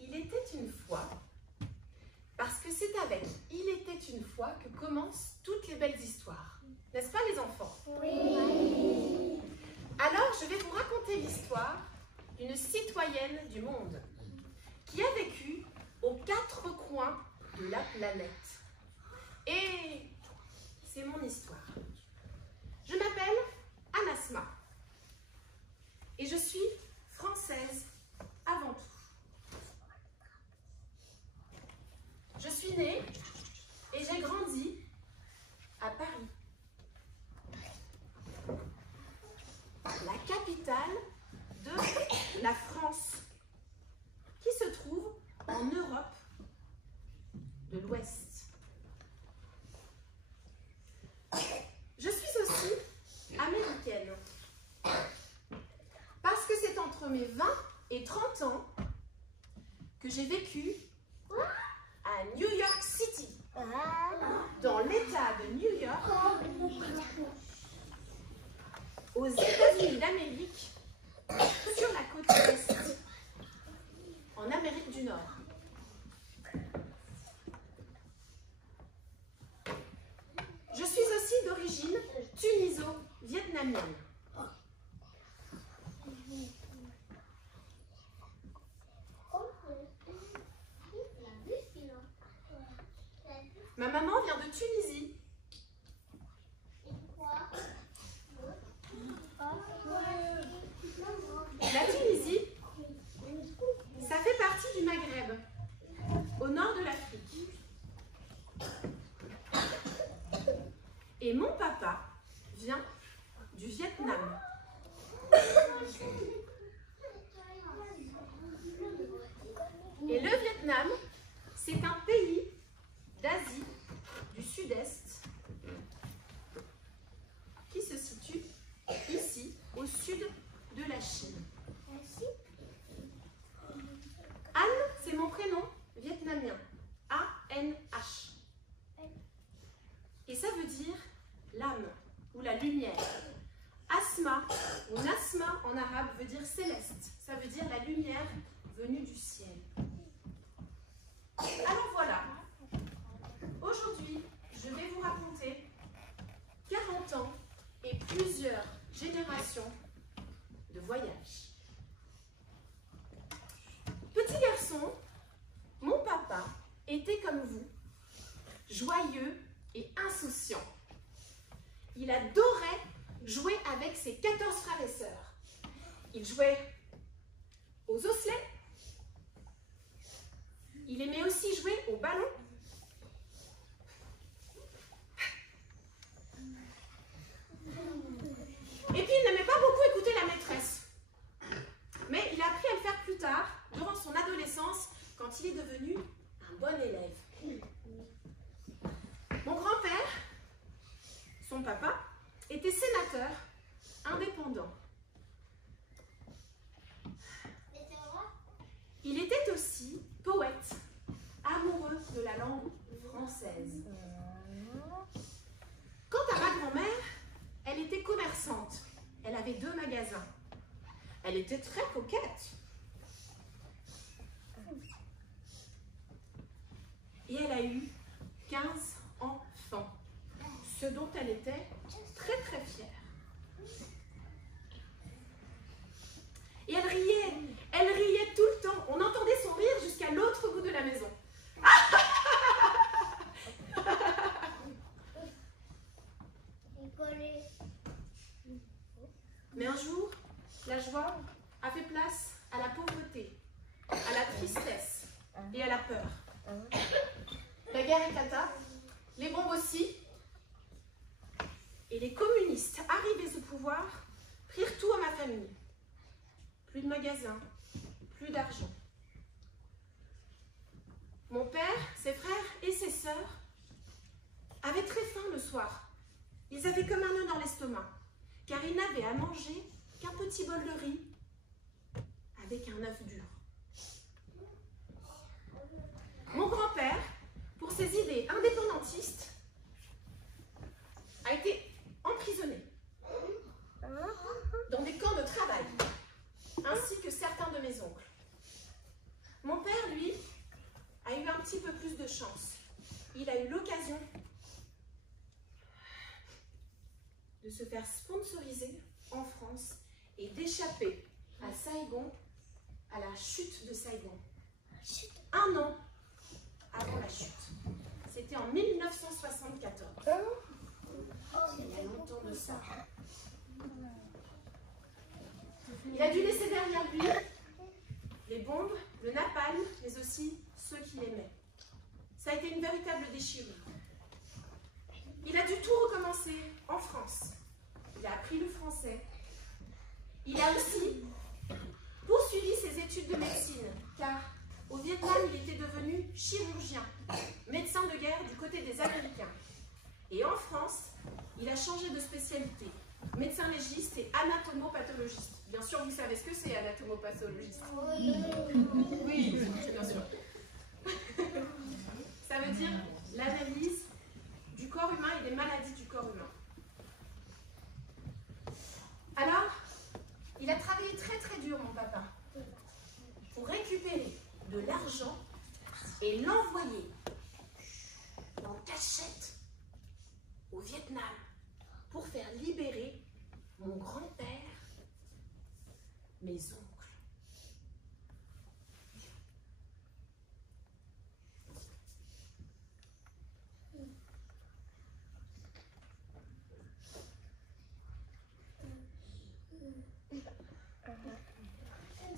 Il était une fois, parce que c'est avec Il était une fois que commencent toutes les belles histoires. N'est-ce pas les enfants? Oui. Alors je vais vous raconter l'histoire d'une citoyenne du monde qui a vécu aux quatre coins de la planète. Et c'est mon histoire. Je m'appelle Anasma et je suis française avant tout. Je suis née et j'ai grandi à Paris, la capitale de la France, qui se trouve en Europe de l'Ouest. Je suis aussi américaine, parce que c'est entre mes 20 et 30 ans que j'ai vécu à New York City, dans l'État de New York, aux États-Unis d'Amérique, sur la côte Est, en Amérique du Nord. Je suis aussi d'origine tuniso-vietnamienne. Ma maman vient de Tunisie. La Tunisie, ça fait partie du Maghreb, au nord de l'Afrique. Et mon papa vient du Vietnam. Et le Vietnam, c'est un pays d'Asie du Sud-Est qui se situe ici, au sud de la Chine. Anne, c'est mon prénom vietnamien. A-N-H. Et ça veut dire l'âme ou la lumière. Asma ou Nasma en arabe veut dire céleste. Ça veut dire la lumière venue du ciel. Alors voilà. Aujourd'hui, je vais vous raconter 40 ans et plusieurs générations de voyage. Petit garçon, mon papa était comme vous, joyeux et insouciant. Il adorait jouer avec ses 14 frères et sœurs. Il jouait aux osselets. Il aimait aussi jouer au ballon. Et puis, il n'aimait pas beaucoup écouter la maîtresse. Mais il a appris à le faire plus tard, durant son adolescence, quand il est devenu un bon élève. Mon grand-père, son papa, était sénateur indépendant. Il était aussi poète, amoureux de la langue française. Quant à ma grand-mère, elle était commerçante. Elle avait 2 magasins. Elle était très coquette. Et elle a eu 15 enfants, ce dont elle était très très fière. Et elle riait tout le temps. On entendait son rire jusqu'à l'autre bout de la maison. Mais un jour, la joie a fait place à la pauvreté, à la tristesse et à la peur. La guerre éclata, les bombes aussi, et les communistes arrivés au pouvoir prirent tout à ma famille. Plus de magasins, plus d'argent. Mon père, ses frères et ses sœurs avaient très faim le soir. Ils avaient comme un nœud dans l'estomac, car ils n'avaient à manger qu'un petit bol de riz avec un œuf dur. Mon grand-père, pour ses idées indépendantistes, a été emprisonné dans des camps de travail, ainsi que certains de mes oncles. Mon père, lui, petit peu plus de chance. Il a eu l'occasion de se faire sponsoriser en France et d'échapper à Saigon, à la chute de Saigon. 1 an avant la chute. C'était en 1974. Il y a longtemps de ça. Il a dû laisser derrière lui les bombes, le napalm, mais aussi ceux qu'il aimait. Ça a été une véritable déchirure. Il a dû tout recommencer en France. Il a appris le français. Il a aussi poursuivi ses études de médecine, car au Vietnam, il était devenu chirurgien, médecin de guerre du côté des Américains. Et en France, il a changé de spécialité, médecin légiste et anatomopathologiste. Bien sûr, vous savez ce que c'est, anatomopathologiste? Oui, bien sûr. Ça veut dire l'analyse du corps humain et des maladies du corps humain. Alors, il a travaillé très très dur, mon papa, pour récupérer de l'argent et l'envoyer en cachette au Vietnam pour faire libérer mon grand-père, mes oncles.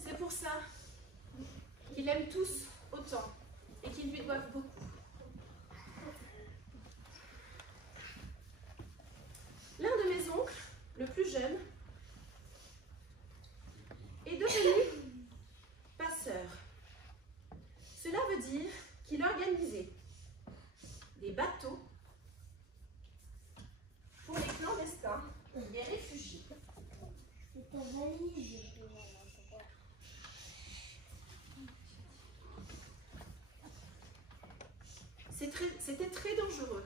C'est pour ça qu'ils l'aiment tous autant et qu'ils lui doivent beaucoup. L'un de mes oncles, le plus jeune, est devenu passeur. Cela veut dire qu'il organisait des bateaux pour les clandestins, les réfugiés. C'était très dangereux,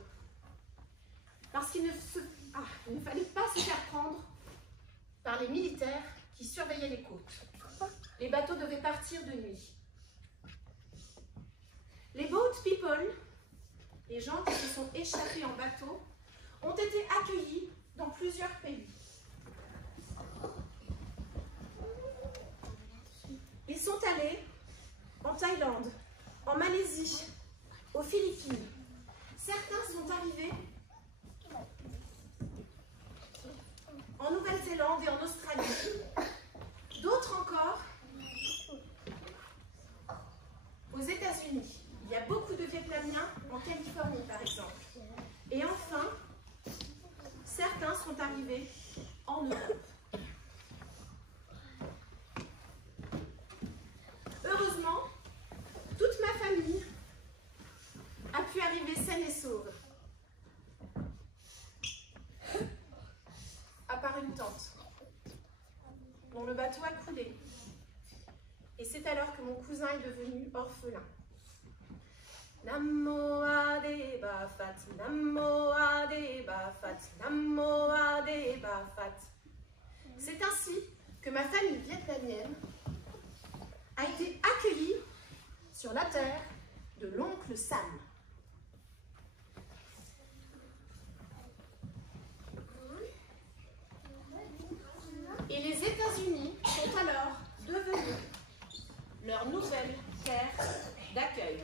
parce qu'il ne fallait pas se faire prendre par les militaires qui surveillaient les côtes. Les bateaux devaient partir de nuit. Les boat people, les gens qui se sont échappés en bateau, ont été accueillis dans plusieurs pays. Ils sont allés en Thaïlande, en Malaisie, aux Philippines. Certains sont arrivés en Nouvelle-Zélande et en Australie. D'autres encore aux États-Unis. Il y a beaucoup de Vietnamiens en Californie, par exemple. Et enfin, certains sont arrivés en Europe. Heureusement, toute ma famille a pu arriver saine et sauve. À part une tante, dont le bateau a coulé. Et c'est alors que mon cousin est devenu orphelin. Namo Ade Bafat, Namo Ade Bafat, Namo Ade Bafat. C'est ainsi que ma famille vietnamienne a été accueillie sur la terre de l'oncle Sam. Et les États-Unis sont alors devenus leur nouvelle terre d'accueil.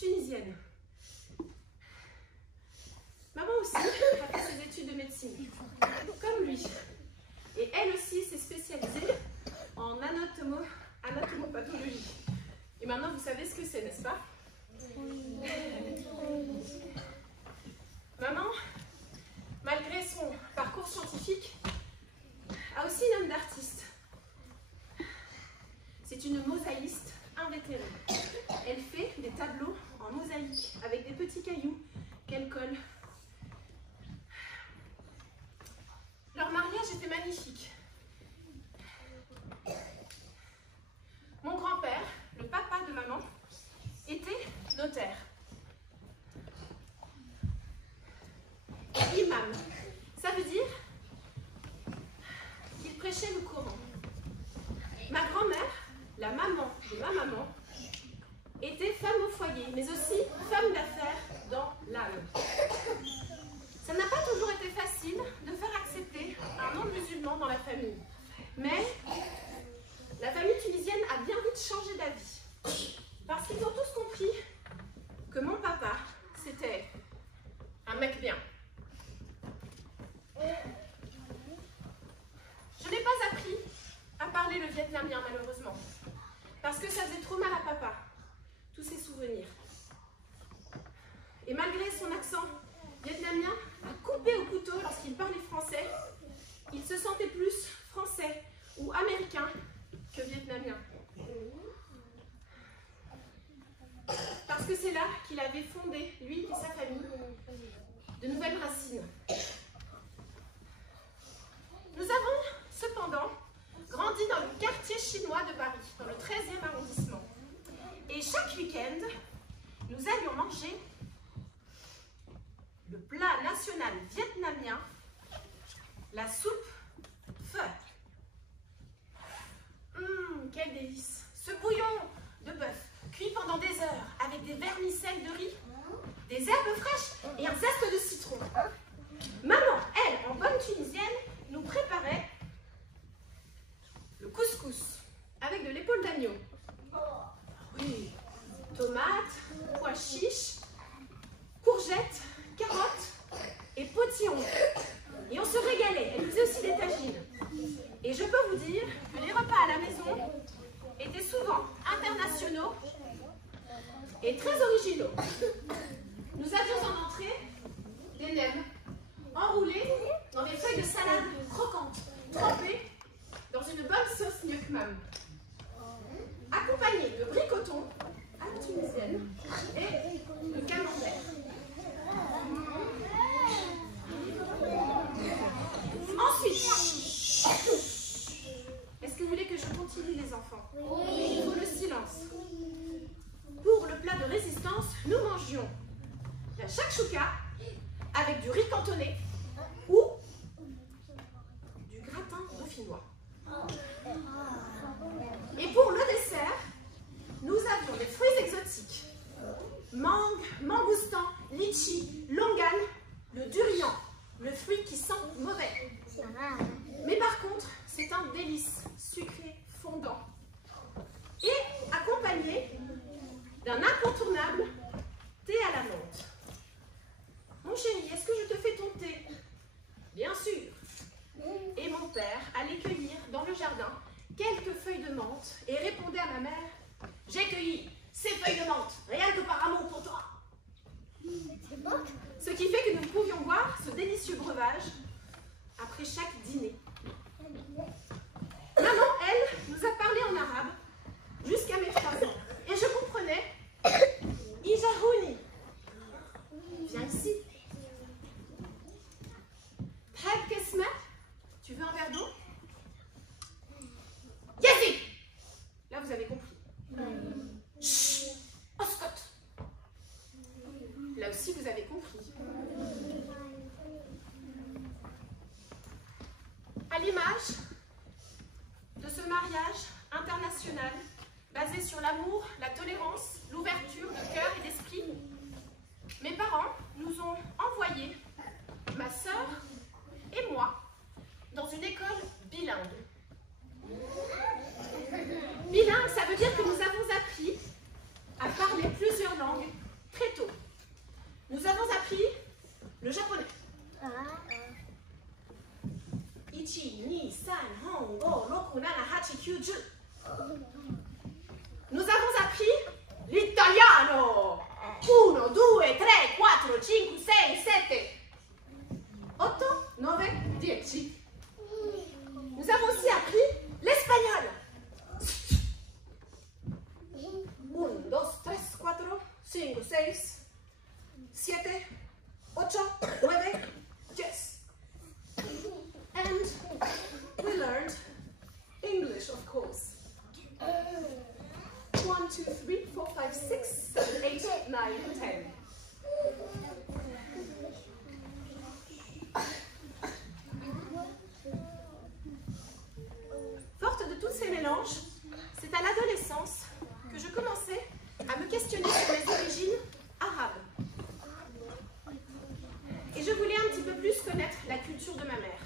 tunisienne. Maman aussi a fait ses études de médecine, comme lui. Et elle aussi s'est spécialisée en anatomopathologie. Et maintenant, vous savez ce que c'est, n'est-ce pas? Maman, malgré son parcours scientifique, a aussi une âme d'artiste. C'est une mosaïste invétérée. Elle fait des tableaux en mosaïque avec des petits cailloux qu'elle colle. Leur mariage était magnifique. Mon grand-père, le papa de maman, était notaire. Et imam, ça veut dire qu'il prêchait le Coran. Ma grand-mère, la maman de ma maman, était femme au foyer, mais aussi femme d'affaires dans l'âme. Ça n'a pas toujours été facile de faire accepter un nom musulman dans la famille. Mais la famille tunisienne a bien vite changé d'avis. Parce qu'ils ont tous compris que mon papa, c'était un mec bien. Je n'ai pas appris à parler le vietnamien, malheureusement. Parce que ça faisait trop mal à papa, tous ses souvenirs. Et malgré son accent vietnamien, à couper au couteau lorsqu'il parlait français, il se sentait plus français ou américain que vietnamien. Parce que c'est là qu'il avait fondé, lui et sa famille, de nouvelles racines. Nous avons cependant grandi dans le quartier chinois de Paris, dans le 13e arrondissement. Et chaque week-end, nous allions manger le plat national vietnamien, la soupe pho. Quel délice! Ce bouillon de bœuf, cuit pendant des heures, avec des vermicelles de riz, des herbes fraîches et un zeste de citron. Maman, elle, en bonne tunisienne, nous préparait le couscous, avec de l'épaule d'agneau. Oui, tomates, pois chiches, courgettes, carottes et potions. Et on se régalait. Elle faisait aussi des tagines. Et je peux vous dire que les repas à la maison étaient souvent internationaux et très originaux. Nous avions en entrée des nems enroulés dans des feuilles de salade croquantes, trempées dans une bonne sauce nyukmam, accompagnée de bricoton à la tunisienne et de camembert. Ensuite, est-ce que vous voulez que je continue, les enfants? Oui. Il faut le silence. Pour le plat de résistance, nous mangions la shakshuka avec du riz cantonné ou du gratin dauphinois. Et pour le dessert, nous avions des fruits exotiques. Mangue, mangoustan, litchi, longan, le durian, le fruit qui sent mauvais. Mais par contre, c'est un délice sucré fondant. Et accompagné d'un incontournable thé à la menthe. Mon chéri, est-ce que je te fais ton thé? Bien sûr. Et mon père allait cueillir dans le jardin quelques feuilles de menthe et répondait à ma mère: j'ai cueilli ces feuilles de menthe, rien que par amour pour toi. Ce qui fait que nous pouvions boire ce délicieux breuvage après chaque dîner. Maman, elle, nous a parlé en arabe jusqu'à mes 3 ans. Et je comprenais Ijahouni. Viens ici. Heb Kesmet, tu veux un verre d'eau? Yazi. Là, vous avez compris. Chut, Oscott. Là aussi, vous avez compris. À l'image de ce mariage international basé sur l'amour, la tolérance, l'ouverture de cœur et d'esprit, mes parents nous ont envoyés, ma sœur et moi, dans une école bilingue. Bilingue, ça veut dire que nous avons appris à parler plusieurs langues 6, 7, 8, 9, 10. And we learned English, of course. 1, 2, 3, 4, 5, 6, 7, 8, 9, 10. Forte de tous ces mélanges, c'est à l'adolescence que je commençais à me questionner sur mes origines arabes. Et je voulais un petit peu plus connaître la culture de ma mère.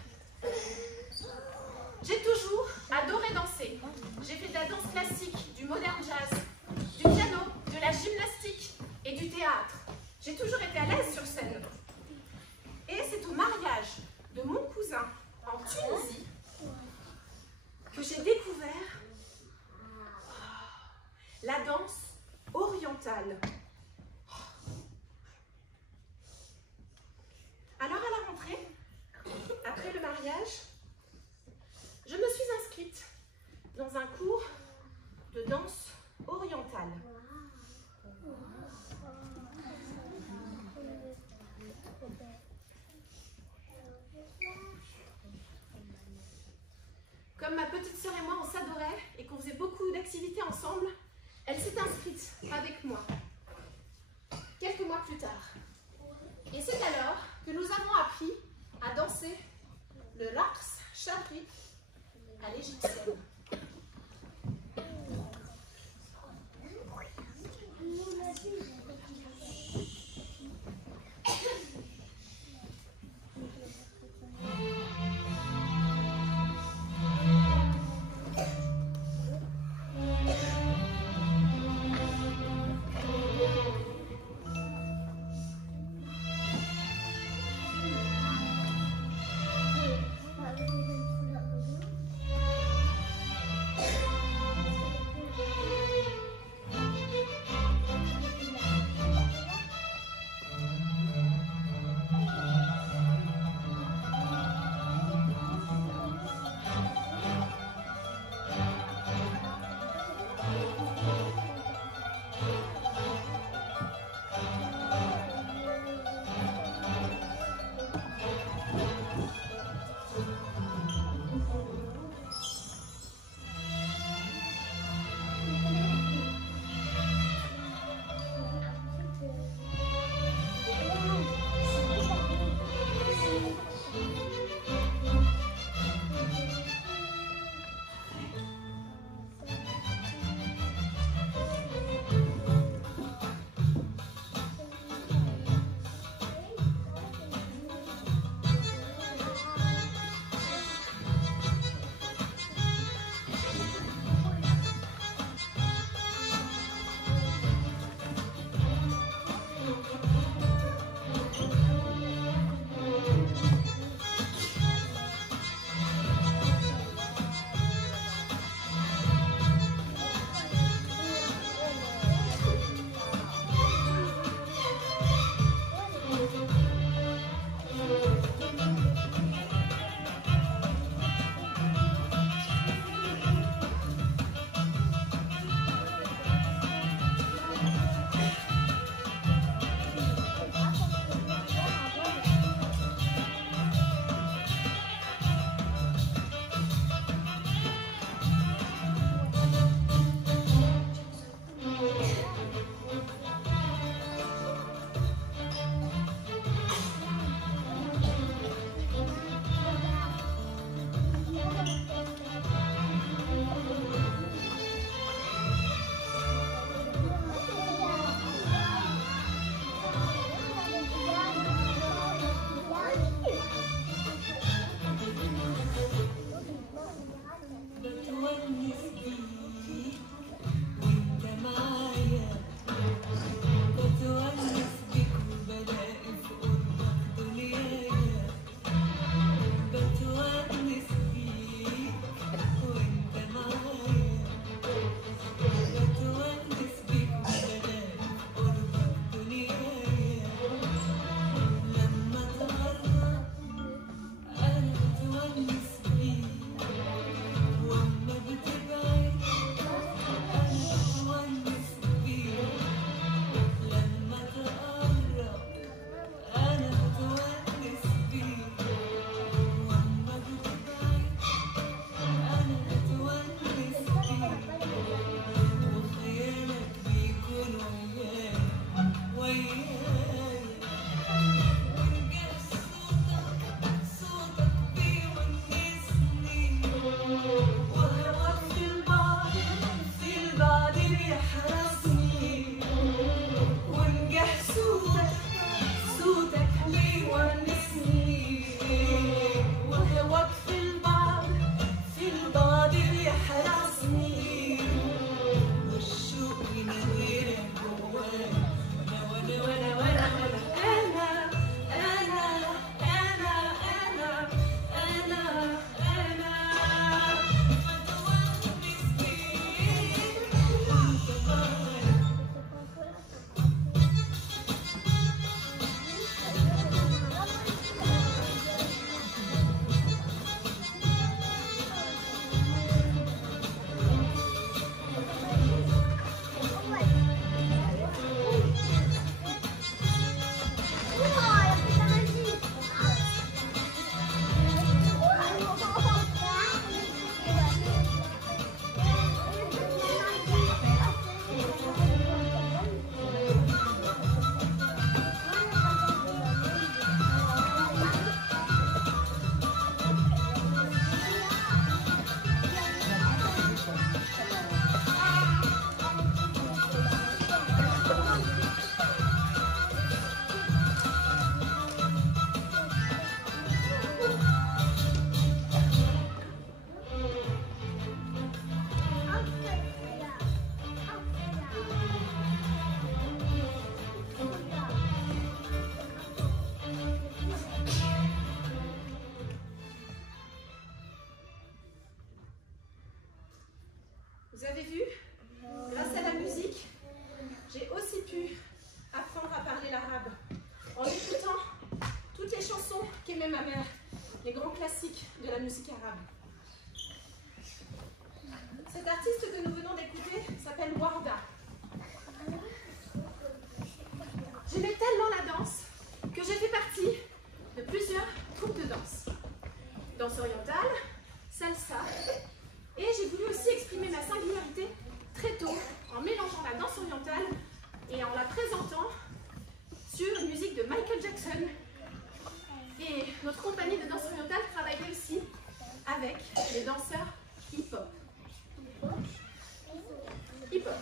J'ai toujours adoré danser. J'ai fait de la danse classique, du modern jazz, du piano, de la gymnastique et du théâtre. J'ai toujours été à l'aise sur scène. Et c'est au mariage de mon cousin en Tunisie que j'ai découvert la danse orientale. Alors à la rentrée, après le mariage, je me suis inscrite dans un cours de danse orientale. Comme ma petite sœur et moi, on s'adorait et qu'on faisait beaucoup d'activités ensemble, elle s'est inscrite avec moi, quelques mois plus tard. Et c'est alors que nous avons appris à danser le raqs charri à l'égyptienne. Jackson. Et notre compagnie de danse orientale travaillait aussi avec les danseurs hip-hop. Hip-hop.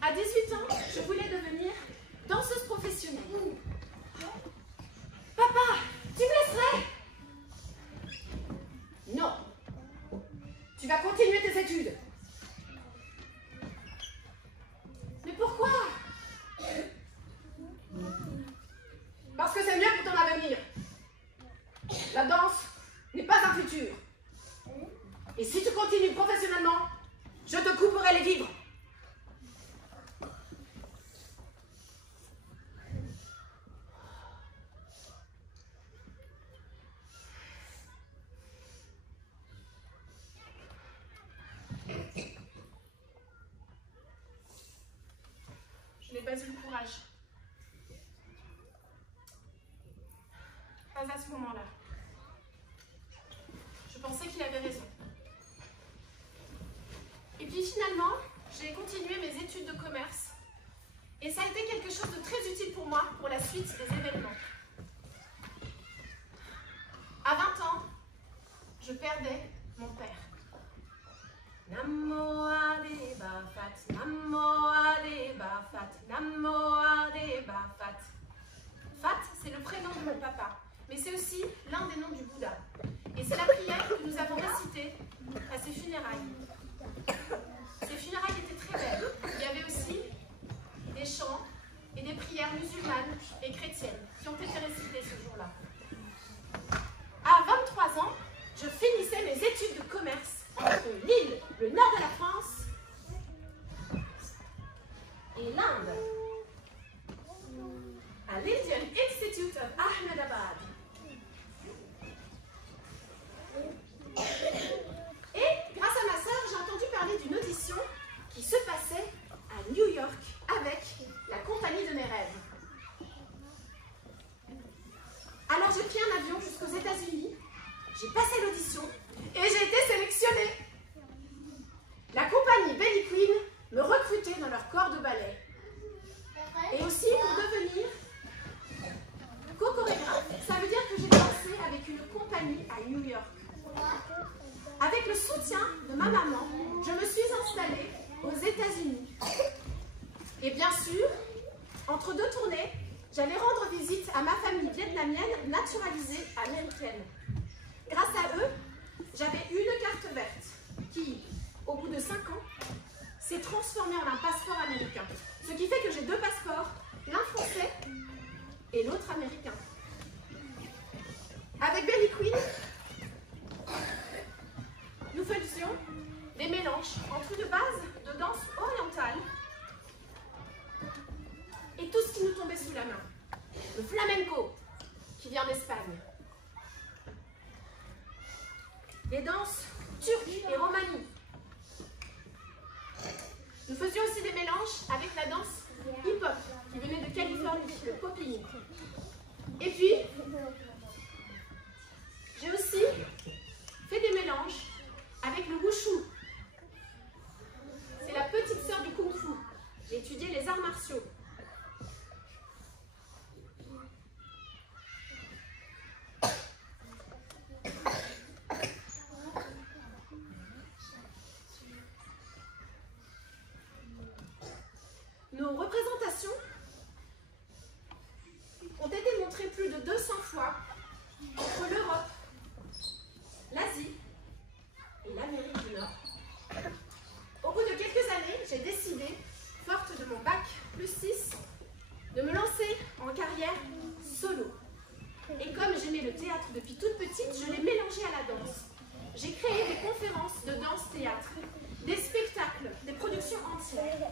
À 18 ans, je voulais devenir danseuse professionnelle. Papa, tu me laisserais? Non. Tu vas continuer tes études. Mais pourquoi? Parce que c'est mieux pour ton avenir. La danse n'est pas un futur. Et si tu continues professionnellement, je te couperai les vivres. Je n'ai pas eu le courage. Pas à ce moment-là. Je pensais qu'il avait raison. Et puis finalement, j'ai continué mes études de commerce. Et ça a été quelque chose de très utile pour moi pour la suite des événements. À 20 ans, je perdais mon père. Namo Ade Bafat, Namo Ade Bafat, Namo Ade Bafat. Fat, c'est le prénom de mon papa, mais c'est aussi l'un des noms du Bouddha. Et c'est la prière que nous avons récitée à ses funérailles. Ces funérailles étaient très belles. Il y avait aussi des chants et des prières musulmanes et chrétiennes qui ont été récitées ce jour-là. À 23 ans, je finissais mes études de commerce entre l'île, le nord de la France et l'Inde, à l'Indian Institute of Ahmedabad. Et grâce à ma sœur, j'ai entendu parler d'une audition qui se passait à New York avec la compagnie de mes rêves. Alors j'ai pris un avion jusqu'aux États-Unis, j'ai passé l'audition et j'ai été sélectionnée. La compagnie Belly Queen me recrutait dans leur corps de ballet. Et aussi pour devenir co-chorégraphe. Ça veut dire que j'ai dansé avec une compagnie à New York. Avec le soutien de ma maman, je me suis installée aux États-Unis. Et bien sûr, entre deux tournées, j'allais rendre visite à ma famille vietnamienne naturalisée américaine. Grâce à eux, j'avais une carte verte qui, au bout de 5 ans, s'est transformée en un passeport américain. Ce qui fait que j'ai 2 passeports, l'un français et l'autre américain. Avec Belly Queen, nous faisions des mélanges entre une base de danse orientale et tout ce qui nous tombait sous la main. Le flamenco, qui vient d'Espagne. Les danses turques et romanies. Nous faisions aussi des mélanges avec la danse hip-hop, qui venait de Californie, le popping. Et puis, j'ai aussi fait des mélanges avec le wushu. C'est la petite sœur du kung-fu. J'ai étudié les arts martiaux. Nos représentations ont été montrées plus de 200 fois entre l'Europe, l'Asie et l'Amérique du Nord. Au bout de quelques années, j'ai décidé, forte de mon bac plus 6, de me lancer en carrière solo. Et comme j'aimais le théâtre depuis toute petite, je l'ai mélangé à la danse. J'ai créé des conférences de danse-théâtre, des spectacles, des productions entières.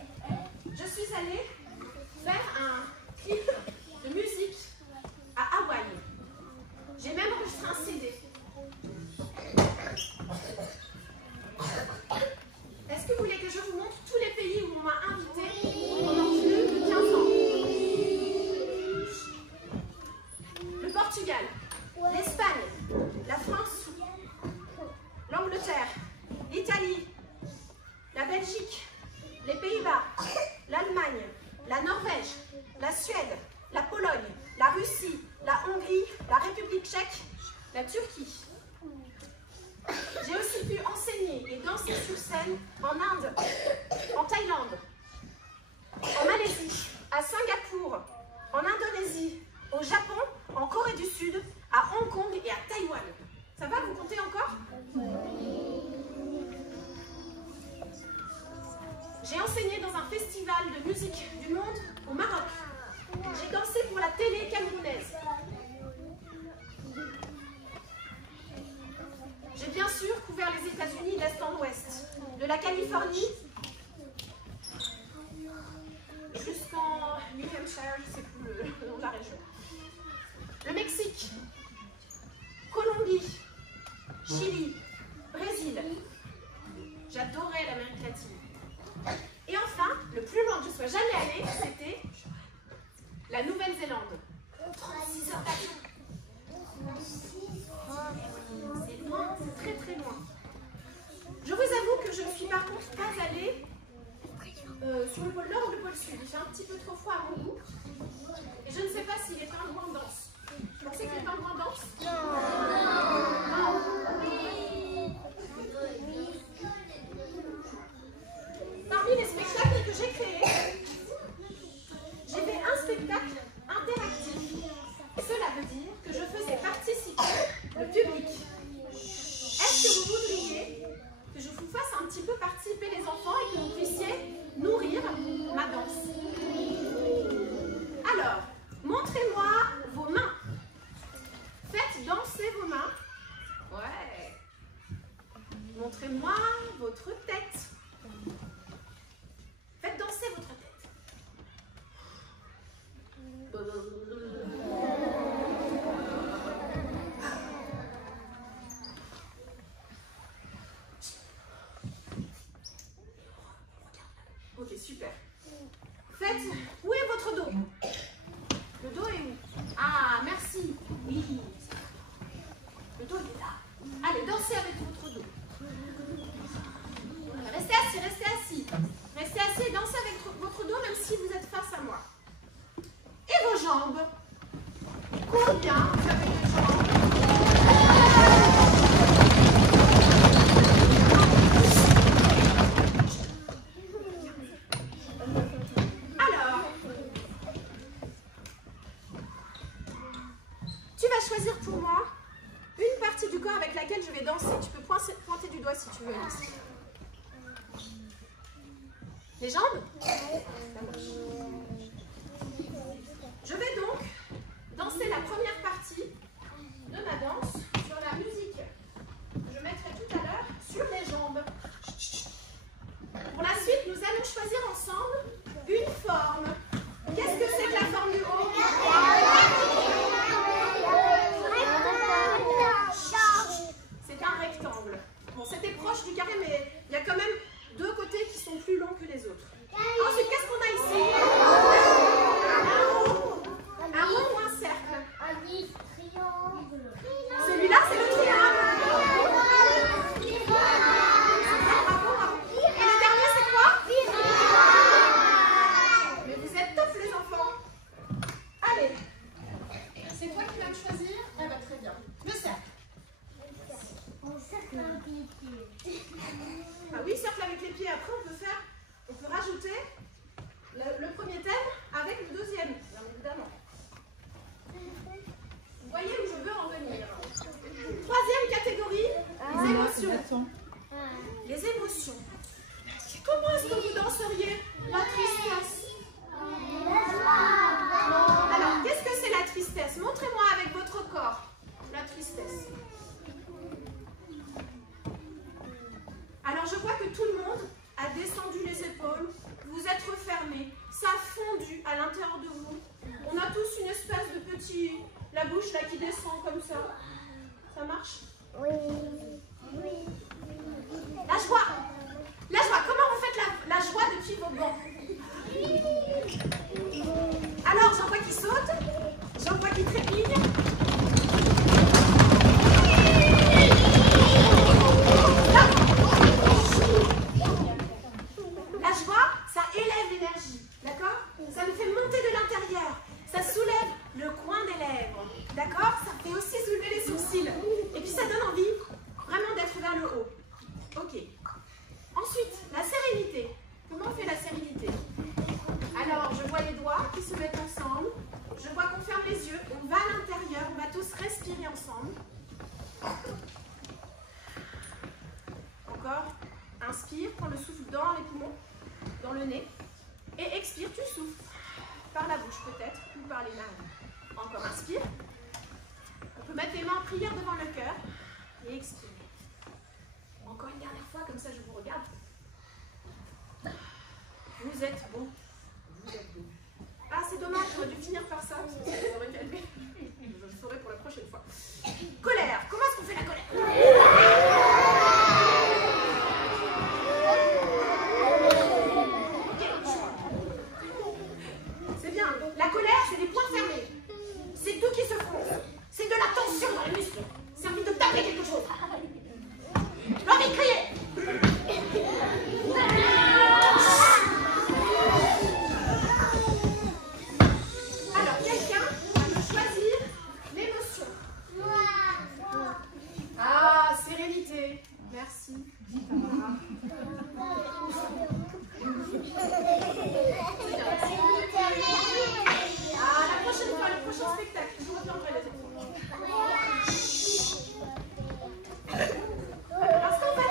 Je suis allée faire un clip de musique à Hawaï. J'ai même enregistré un CD. Est-ce que vous voulez que je vous montre tous les pays où on m'a invité pendant plus de 15 ans? Le Portugal, l'Espagne, la France, l'Angleterre, l'Italie, la Belgique, les Pays-Bas, l'Allemagne, la Norvège, la Suède, la Pologne, la Russie, la Hongrie, la République tchèque, la Turquie. J'ai aussi pu enseigner et danser sur scène en Inde, en Thaïlande, en Malaisie, à Singapour, en Indonésie, au Japon, en Corée du Sud, à Hong Kong et à Taïwan. Ça va, vous comptez encore? J'ai enseigné dans un festival de musique du monde au Maroc. J'ai dansé pour la télé camerounaise. J'ai bien sûr couvert les États-Unis d'est en ouest, de la Californie jusqu'en New Hampshire, je ne sais plus le nom de la région. Le Mexique, Colombie, Chili, Brésil. J'adorais l'Amérique latine. Et enfin, le plus loin que je sois jamais allée, c'était la Nouvelle-Zélande. 36 heures d'avion. C'est loin, c'est très très loin. Je vous avoue que je ne suis par contre pas allée sur le pôle Nord ou le pôle Sud. Il fait un petit peu trop froid à mon goût. Et je ne sais pas si les pingouins dansent. Vous pensez que les pingouins dansent? Non. Parmi les spectacles que j'ai créés, j'ai fait un spectacle interactif. Cela veut dire que je faisais participer le public. Est-ce que vous voudriez que je vous fasse un petit peu participer les enfants et que vous puissiez nourrir ma danse? Alors, montrez-moi vos mains. Faites danser vos mains. Ouais. Montrez-moi votre tête. Faites danser votre tête. Ok, super. Faites... Où est votre dos? Le dos est où? Ah, merci. Oui. Le dos est là. Allez, dansez avec votre dos. Restez assis, restez assis. Restez assis et dansez avec votre dos, même si vous êtes face à moi. Et vos jambes? Combien vous avez de jambes? Alors, tu vas choisir pour moi une partie du corps avec laquelle je vais danser. Tu peux pointer du doigt si tu veux. Les jambes? Ça marche. Je vais donc danser la première partie de ma danse sur la musique que je mettrai tout à l'heure sur les jambes. Pour la suite, nous allons choisir ensemble une forme. Qu'est-ce que c'est que la forme du haut? C'est un rectangle. Bon, c'était proche du carré, mais il y a quand même deux côtés qui sont plus longs que les autres. Ensuite, qu'est-ce qu'on a ici? Un rond ou un cercle? Un triangle. Celui-là, c'est le triangle. Bravo, bravo. Et le dernier, c'est quoi? Mais vous êtes top, les enfants. Allez. C'est toi qui vas me choisir? Eh bien, très bien. Le cercle. On cercle avec les pieds. Ah oui, cercle avec les pieds. Après, on peut rajouter le premier thème avec le deuxième, bien évidemment. Vous voyez où je veux en venir. Troisième catégorie, les émotions. Les émotions. Comment est-ce que vous danseriez la tristesse? Alors, qu'est-ce que c'est la tristesse? Montrez-moi avec votre corps la tristesse. Alors, je vois que tout le monde a descendu les épaules, vous êtes refermés, ça a fondu à l'intérieur de vous. On a tous une espèce de petit... La bouche là qui descend comme ça. Ça marche? Oui. Oui. La joie. La joie. Comment vous faites la joie depuis vos bancs? Alors, j'en vois qui sautent, j'en vois qui trépignent. La joie, ça élève l'énergie, d'accord? Ça l'intérieur. Ça soulève le coin des lèvres. D'accord? Ça fait aussi soulever les sourcils. Et puis ça donne envie vraiment d'être vers le haut. Ok. Ensuite, la sérénité. Comment on fait la sérénité? Alors, je vois les doigts qui se mettent ensemble. Je vois qu'on ferme les yeux. On va à l'intérieur. On va tous respirer ensemble. Encore. Inspire, prends le souffle dans les poumons, dans le nez. Et expire, tu souffles. Par la bouche peut-être, ou par les narines. Encore, inspire. On peut mettre les mains en prière devant le cœur. Et expire. Encore une dernière fois, comme ça je vous regarde. Vous êtes beau. Vous êtes beau. Ah, c'est dommage, j'aurais dû finir par ça. Parce que ça aurait calmé. Je le ferai pour la prochaine fois. Colère. Comment est-ce qu'on fait la colère? C'est bien. La colère, c'est les poings fermés. C'est tout qui se fronce. C'est de la tension dans les muscles. C'est envie de taper quelque chose. L'envie de crier. Alors, quelqu'un va me choisir l'émotion. Ah, sérénité. Merci. Ah, la prochaine fois, le prochain spectacle. Je vous reviendrai les enfants. Parce qu'en fait,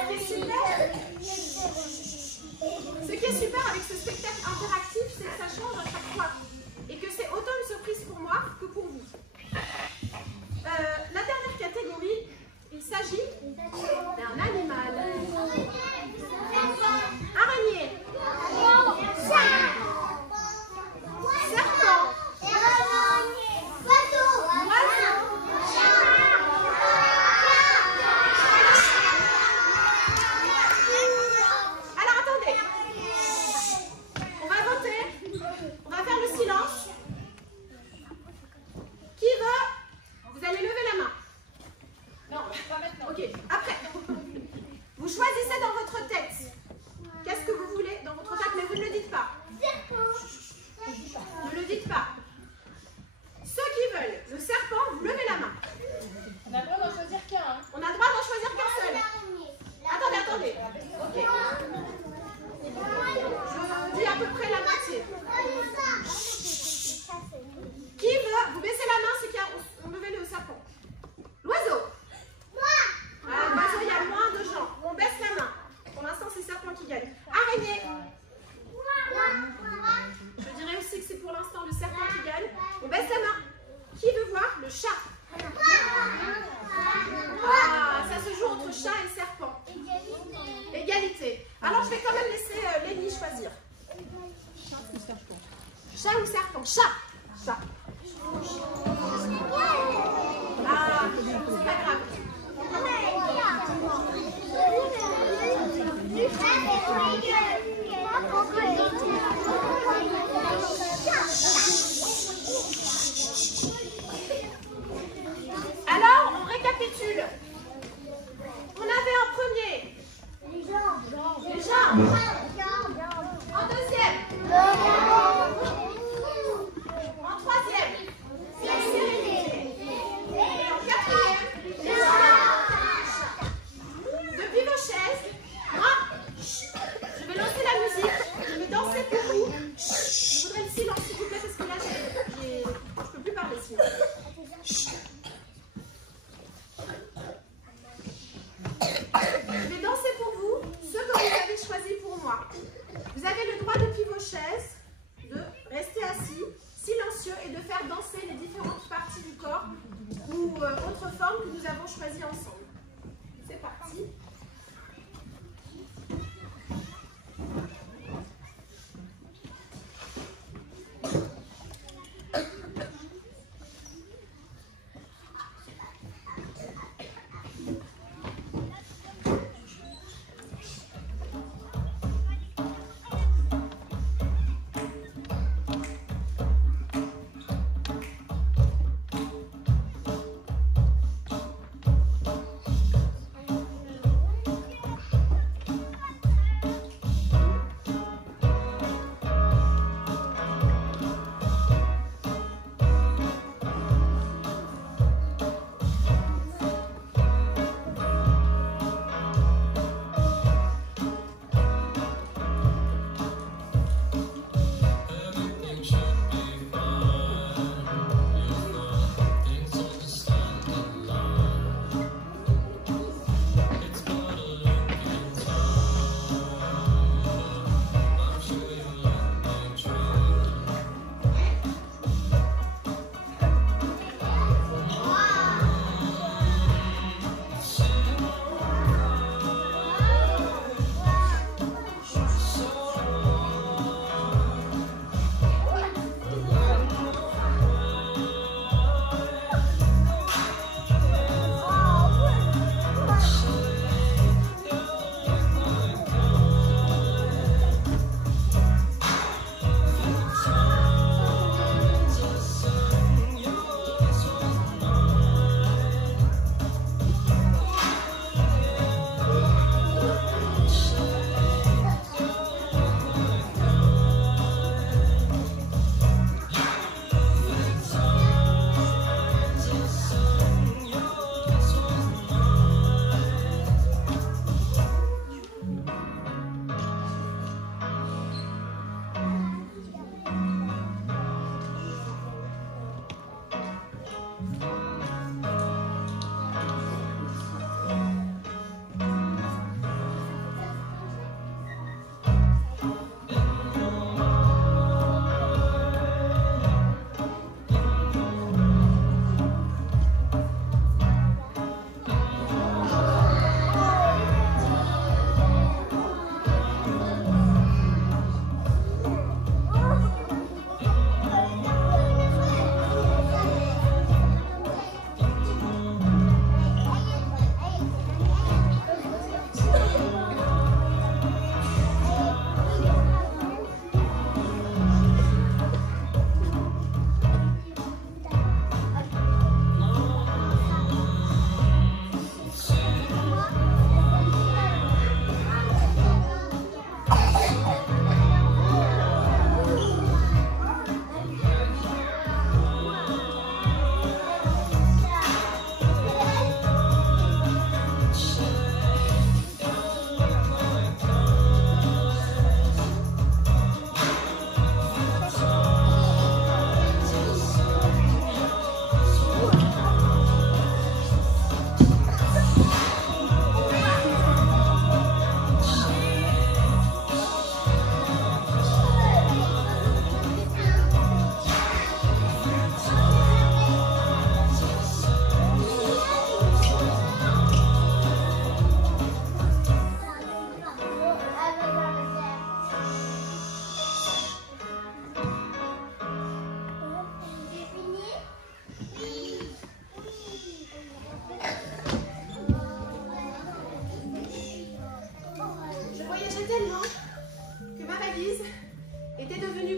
ce qui est super avec ce spectacle interactif, c'est que ça change à chaque fois. Et que c'est autant une surprise pour moi que pour vous. La dernière catégorie, il s'agit d'un animal. Araignée. Serpent. Alors attendez. On va voter. On va faire le silence. Qui veut? Vous allez lever la main. Non, pas maintenant. Ok, après. Vous choisissez dans votre tête. Qu'est-ce que vous voulez dans votre tête, mais vous ne le dites pas. Ne le dites pas. Ceux qui veulent le serpent, vous levez la main. On a le droit d'en choisir qu'un. Hein. On a le droit d'en choisir qu'un seul. Attendez, attendez. Ok. Je dis à peu près la moitié. Qui veut? Vous baissez la main, ceux qui ont levé le serpent. L'oiseau. L'oiseau, il y a moins de gens. On baisse la main. Pour l'instant, c'est le serpent qui gagne. Araignée. Je dirais aussi que c'est pour l'instant le serpent qui gagne. On baisse la main. Qui veut voir le chat? Ah, ça se joue entre chat et serpent. Égalité. Alors, je vais quand même laisser Lénie choisir. Chat ou serpent? Chat ou serpent? Chat. Chat. Ah, c'est pas grave. Alors, on récapitule. On avait en premier les jambes. En deuxième, en troisième, la sérénité. Et en quatrième, les jambes. Depuis vos chaises, moi, je vais lancer la musique. Je vais danser pour vous. Je voudrais le silence, s'il vous plaît, parce que là, je ne peux plus parler sinon. Je vais danser pour vous ce que vous avez choisi pour moi. Vous avez le droit depuis vos chaises de rester assis, silencieux et de faire danser les différentes parties du corps ou autres formes que nous avons choisies ensemble. C'est parti.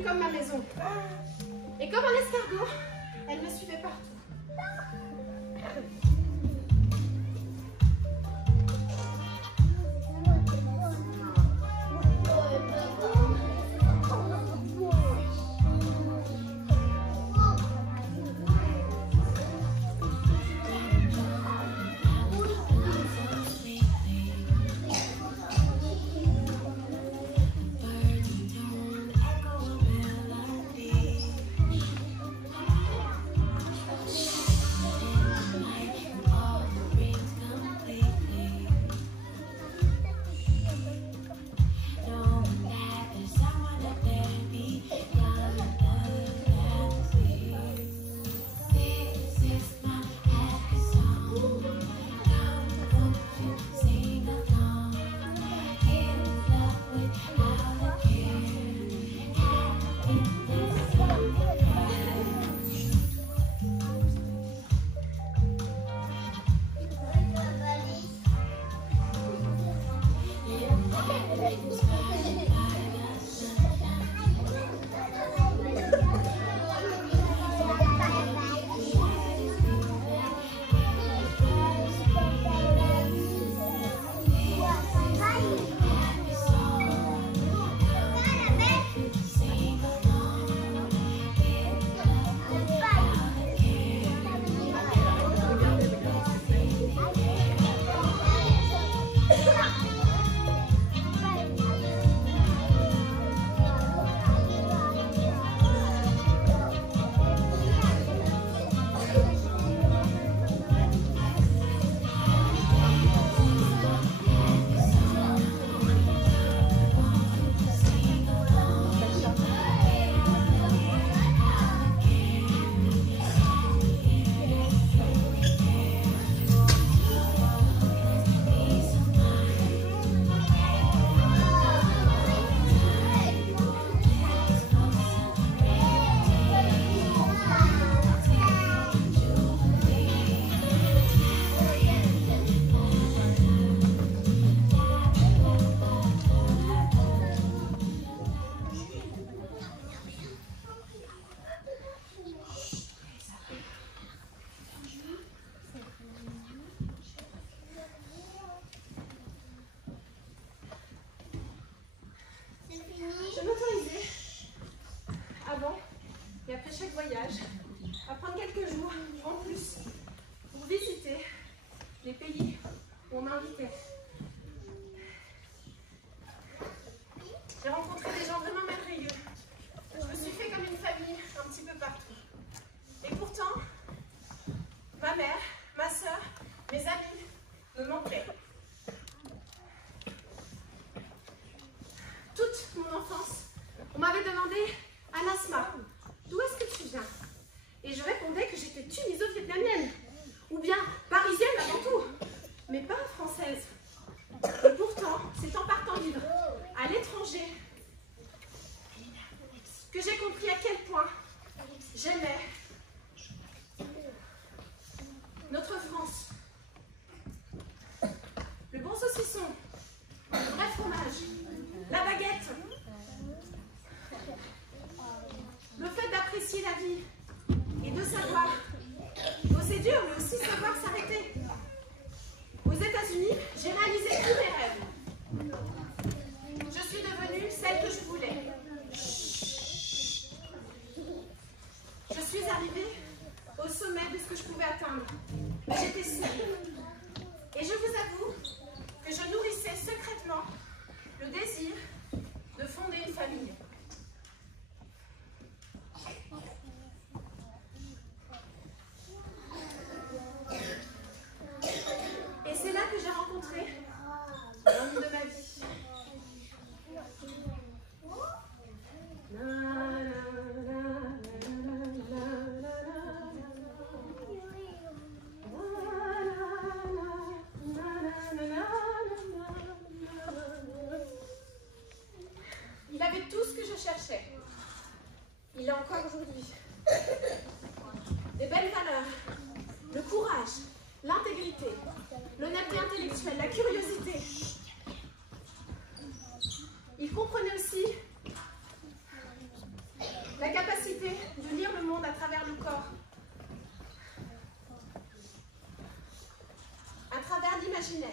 comme ma maison. Et comme un escargot, elle me suivait partout. Chaque voyage, à prendre quelques jours en plus pour visiter les pays où on m'invitait. J'ai rencontré des gens vraiment merveilleux. Je me suis fait comme une famille un petit peu partout. Et pourtant, ma mère, ma soeur, mes amis me manquaient. Toute mon enfance, on m'avait demandé « Anasma, d'où est-ce que tu viens ?» Et je répondais que j'étais tuniso-vietnamienne, ou bien parisienne avant tout, mais pas française. Et pourtant, c'est en partant vivre à l'étranger que j'ai compris à quel point j'aimais notre France. Le bon saucisson, le vrai fromage, la baguette, le fait d'apprécier la vie et de savoir bosser dur, mais aussi savoir s'arrêter. Aux États-Unis, j'ai réalisé tous mes rêves. Je suis devenue celle que je voulais. Je suis arrivée au sommet de ce que je pouvais atteindre. Mais j'étais seule. Et je vous avoue que je nourrissais secrètement le désir de fonder une famille. Et c'est là que j'ai rencontré l'homme de ma vie. Il avait tout ce que je cherchais. Il l'a encore aujourd'hui. Des belles valeurs, le courage, l'intégrité, l'honnêteté intellectuelle, la curiosité. Il comprenait aussi monde à travers le corps, à travers l'imaginaire.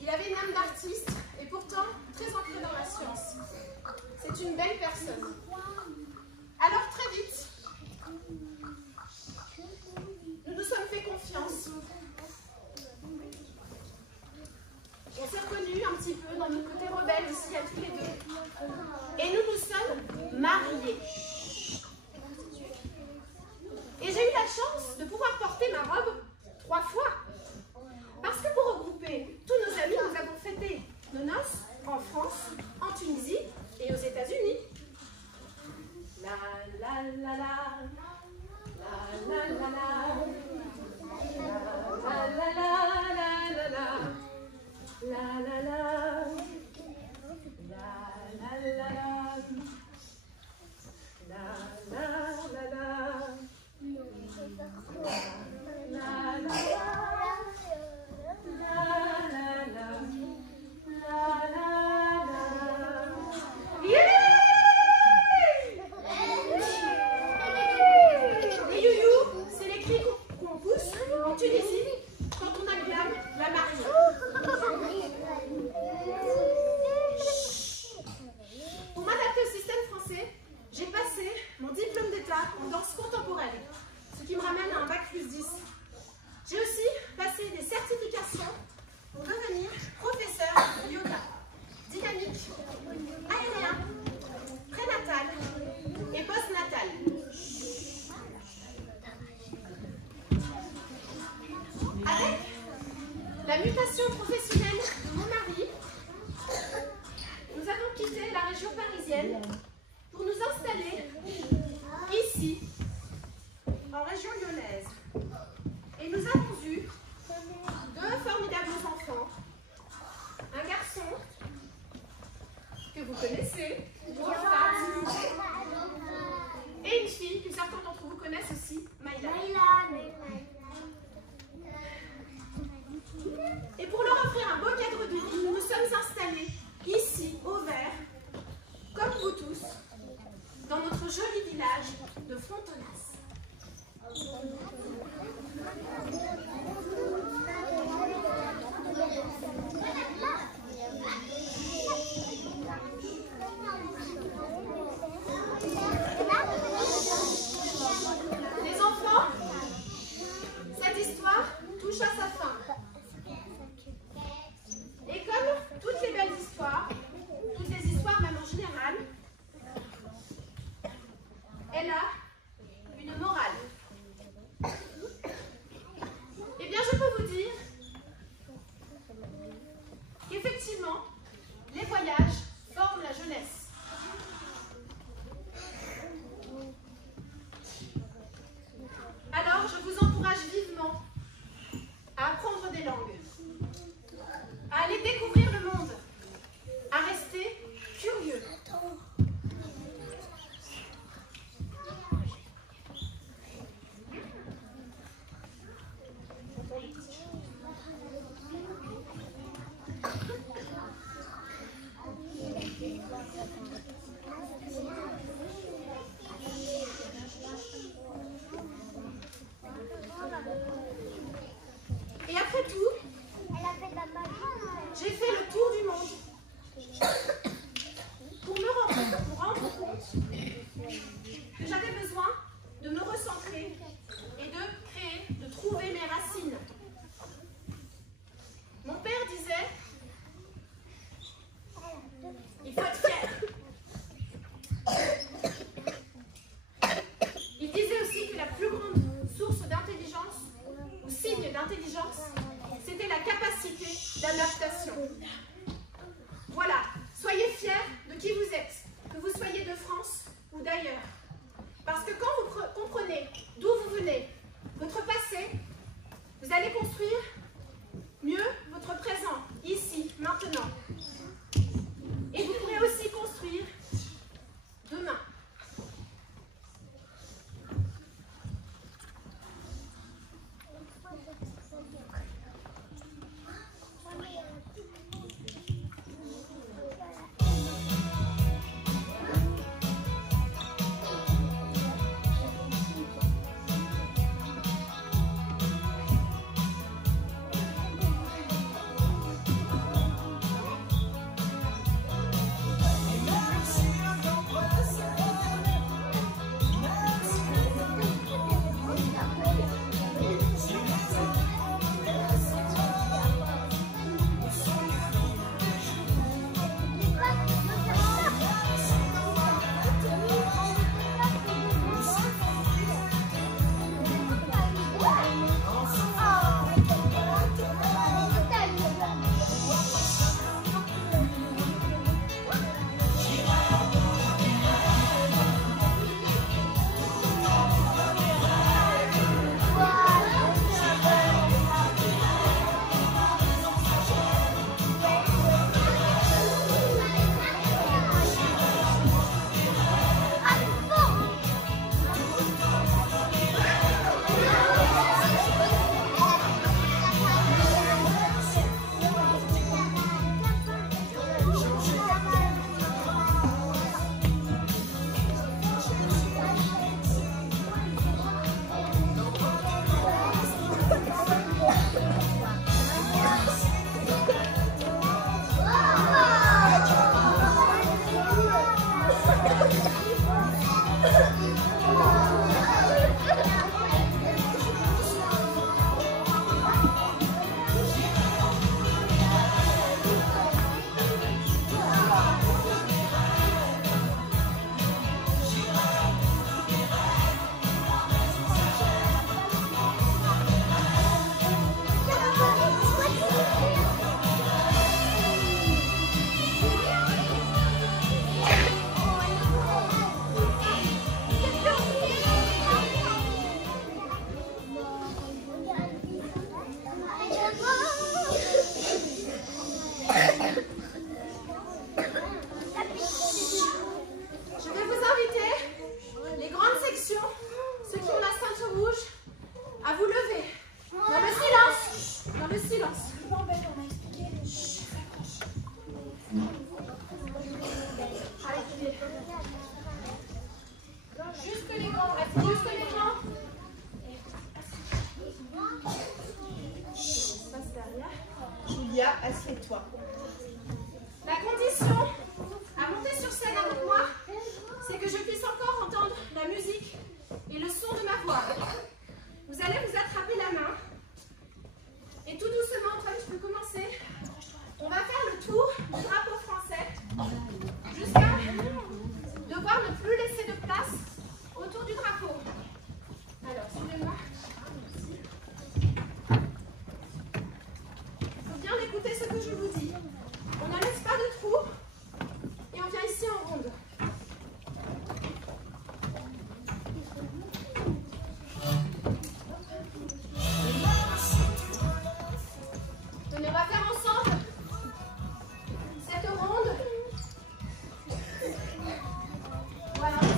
Il avait une âme d'artiste et pourtant très ancrée dans la science. C'est une belle personne. Alors très vite, nous nous sommes fait confiance. On s'est reconnus un petit peu dans notre côté rebelle aussi à tous les deux. Et nous nous sommes mariés. Et j'ai eu la chance de pouvoir porter ma robe 3 fois. Parce que pour regrouper tous nos amis, nous avons fêté nos noces en France, en Tunisie et aux États-Unis. La la la la, la la la la, la la la la la, la la la, la la la la, la la la la. Les youyou, c'est les cris qu'on pousse en Tunisie quand on acclame la mariée. Pour m'adapter au système français, j'ai passé mon diplôme d'état en danse contemporaine, ce qui me ramène à un bac plus 10. J'ai aussi passé des certifications pour devenir professeur de yoga, dynamique, aérien, prénatal et postnatal. Avec la mutation professionnelle de mon mari, nous avons quitté la région parisienne pour nous installer ici, en région lyonnaise. Et nous avons eu 2 formidables enfants, un garçon que vous connaissez, et une fille que certains d'entre vous connaissent aussi, Maïla. Et pour leur offrir un beau cadre de vie, nous nous sommes installés ici, au Vert, comme vous tous, dans notre joli village de Fontenas. Les enfants, cette histoire touche à sa fin. Et comme toutes les belles histoires, toutes les histoires même en général, elle a une morale. Eh bien, je peux vous dire qu'effectivement, les voyages forment la jeunesse. Alors, je vous encourage vivement à apprendre des langues, à aller découvrir le monde, à rester curieux. Et après tout, j'ai fait le tour du monde pour me rendre compte que j'avais besoin de me recentrer et de créer, de trouver mes racines. Mon père disait, il faut être fier. Il disait aussi que la plus grande source d'intelligence, ou signe d'intelligence, c'était la capacité d'adaptation. Voilà, soyez fiers de qui vous êtes, que vous soyez de France ou d'ailleurs. Parce que quand vous comprenez d'où vous venez, votre passé, vous allez construire mieux votre présent, ici, maintenant. Et vous pourrez aussi construire demain.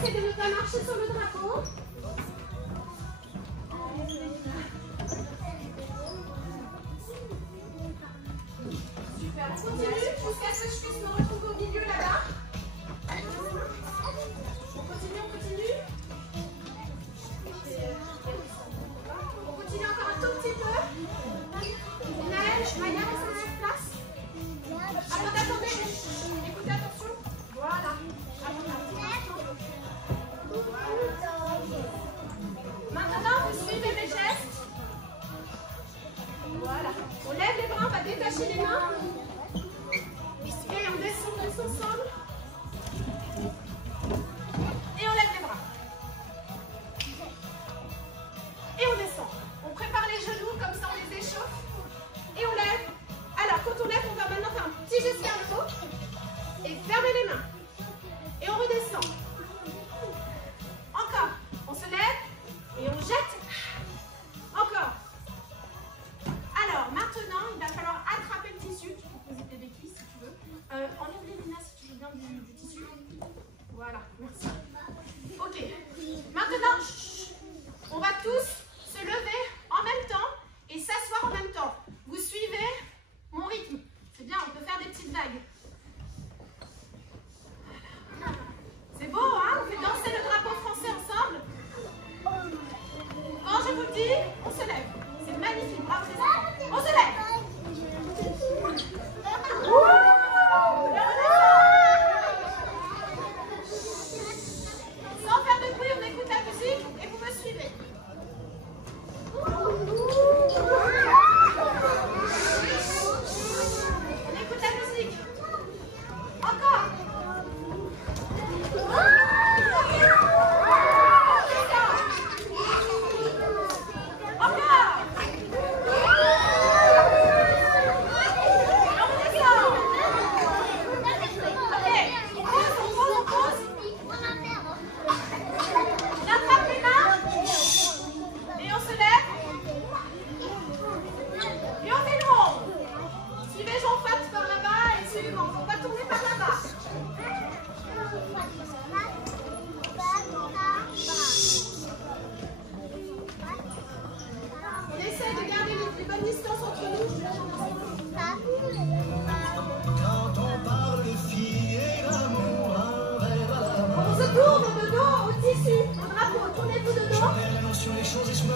essaie de ne pas marcher sur le drapeau. Super, on continue jusqu'à ce que je puisse me retrouver au milieu là-bas. On continue, on continue. On continue encore un tout petit peu. Neige, Maya, reste sur place. Attendez. Écoutez, attention. Voilà. Maintenant, vous suivez mes gestes. Voilà. On lève les bras, on va détacher les mains. Et on descend ensemble. Et on lève les bras. Et on descend. On prépare les genoux, comme ça on les échauffe. Et on lève. Alors, quand on lève, on va maintenant faire un petit geste vers le haut. Et fermer les mains. Et on redescend. Encore. On se lève et on jette. Encore. Alors, maintenant, il va falloir attraper le tissu. Tu peux poser tes béquilles si tu veux. Enlève les Lina si tu veux bien du tissu. Voilà, merci. Ok. Maintenant, on va tous se lever en même temps et s'asseoir en même temps. Vous suivez mon rythme. C'est bien, on peut faire des petites vagues. Voilà. C'est beau, hein? On fait danser le drapeau français ensemble. Quand je vous le dis, on se lève. C'est magnifique. Bravo les enfants. On se lève. Sans faire de bruit, on écoute la musique et vous me suivez. On écoute la musique. Encore. Encore.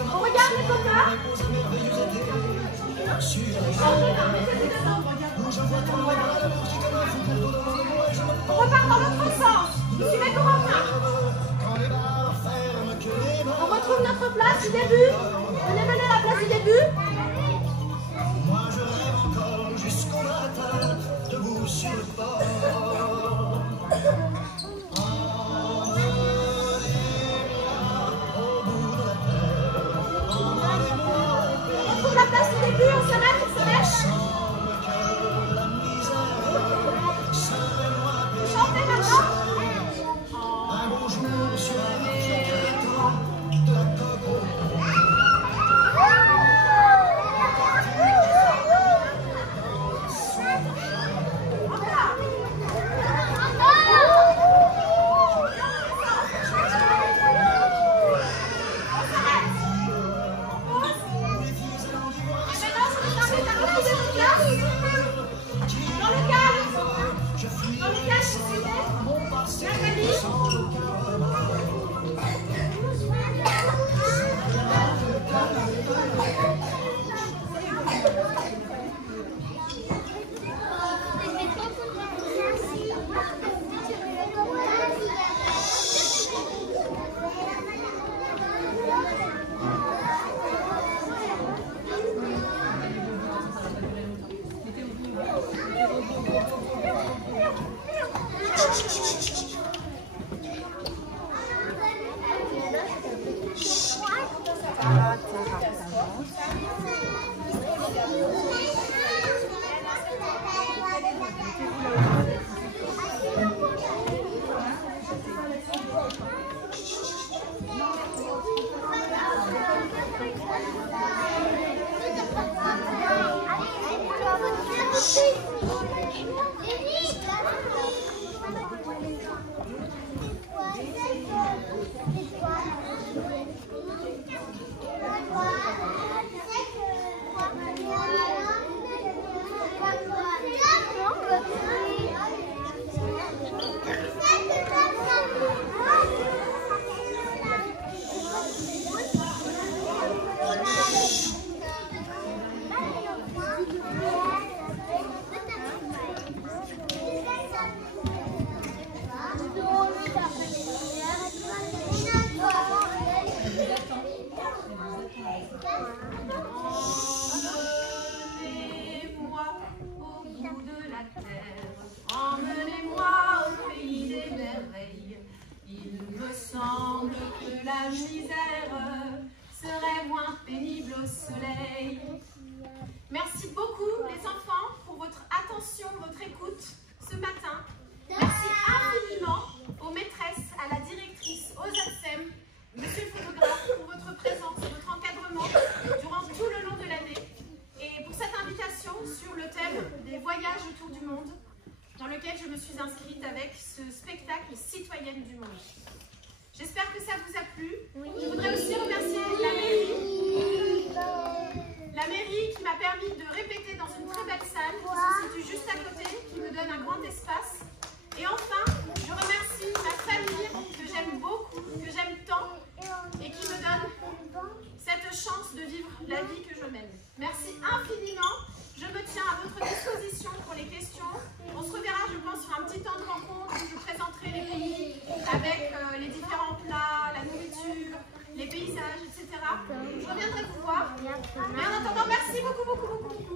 On regarde les copains. On repart dans l'autre sens. Suivez Corentin. On retrouve notre place du début. On est venu à la place du début. Moi je rêve encore jusqu'au matin, debout sur le port. La place du début, on s'arrête, on se lèche. Chantez maintenant. Un beau jour sur un de la coque. la misère serait moins pénible au soleil. Merci beaucoup les enfants pour votre attention, votre écoute ce matin. Merci infiniment aux maîtresses, à la directrice, aux ATSEM, monsieur le photographe pour votre présence, votre encadrement durant tout le long de l'année et pour cette invitation sur le thème des voyages autour du monde dans lequel je me suis inscrite avec ce spectacle Citoyenne du monde. J'espère que ça vous a plu. Je voudrais aussi remercier la mairie qui m'a permis de répéter dans une très belle salle qui se situe juste à côté, qui me donne un grand espace. Et enfin, je remercie ma famille que j'aime beaucoup, que j'aime tant et qui me donne cette chance de vivre la vie que je mène. Merci infiniment. Je me tiens à votre disposition pour les questions. On se reverra, je pense, sur un petit temps de rencontre où je présenterai les pays avec les différents plats, la nourriture, les paysages, etc. Je reviendrai vous voir. Mais en attendant, merci beaucoup, beaucoup, beaucoup, beaucoup.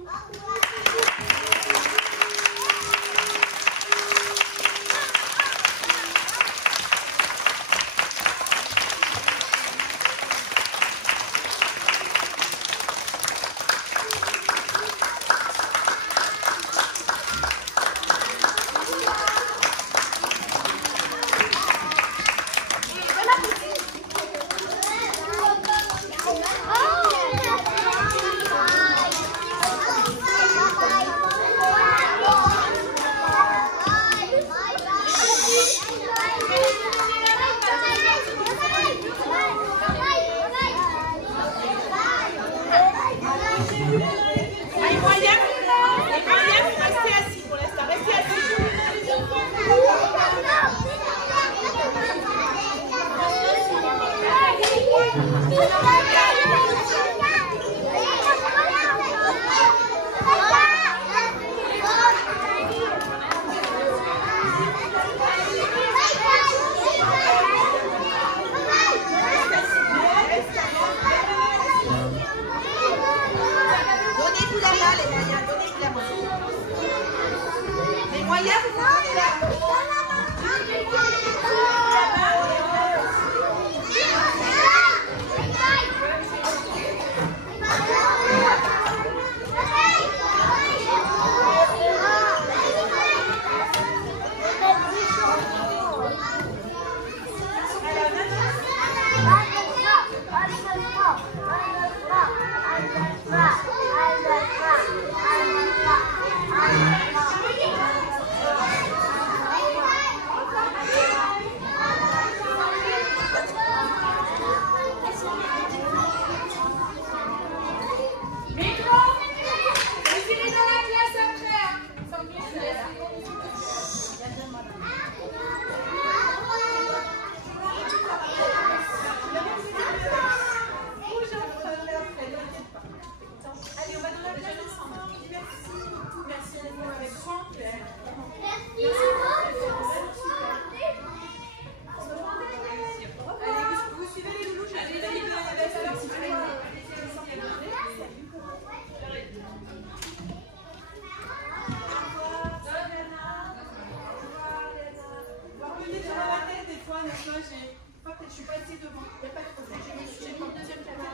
Je suis pas assez devant, il n'y a pas de problème. J'ai une deuxième caméra.